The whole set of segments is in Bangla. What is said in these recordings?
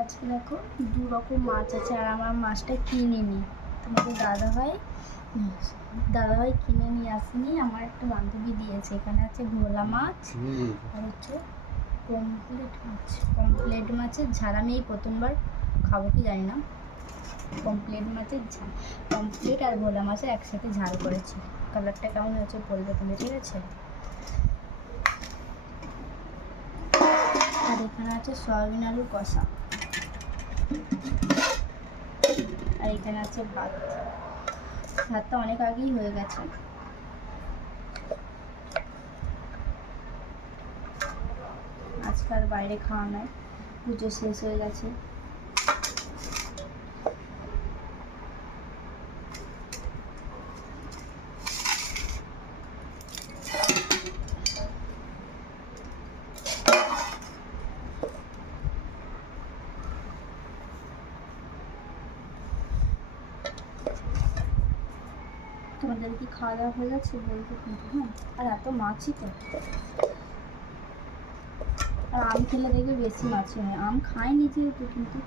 আজকে দেখো দু রকম মাছ আছে, আর আমার মাছটা কিনে নিই। তোমাদের দাদাভাই কিনে নিয়ে আসেনি, আমার একটা বান্ধবী দিয়েছে। এখানে আছে ভোলা মাছ আর হচ্ছে পমফ্লেট মাছের ঝাল। আমি এই প্রথমবার খাবো কি জানি না। পমফ্লেট মাছের ঝাল, পমফ্লেট আর ভোলা মাছের একসাথে ঝাল করেছি। কালারটা কেমন হয়েছে বলবে তুমি, ঠিক আছে? আর এখানে আছে সয়াবিন আলুর কষা, আর এখানে আছে ভাত। ভাতটা অনেক আগেই হয়ে গেছে। আজকাল বাইরে খাওয়া নয়, পুজো শেষ হয়ে গেছে। তোমাদের কি খাওয়া দাওয়া হয়ে গেছে বলতে কিন্তু, হ্যাঁ। আর এত মাছই তো, আর আম খেলে দেখবে বেশি মাছই হয়। আম খাইনি যেহেতু, কিন্তু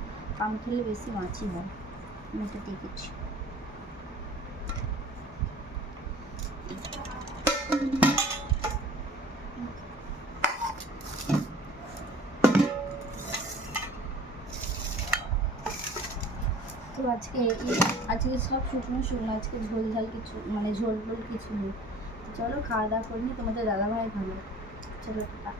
আম খেলে বেশি মাছই হয়, আমি এটা দেখেছি। তো আজকে সব শুকনো, আজকে ঝোল ঝাল কিছু, মানে ঝোল টোল কিছু নেই। তো চলো খাওয়া দাওয়া করে নি, তোমাদের দাদাভাই ভালো। চলো টাটা।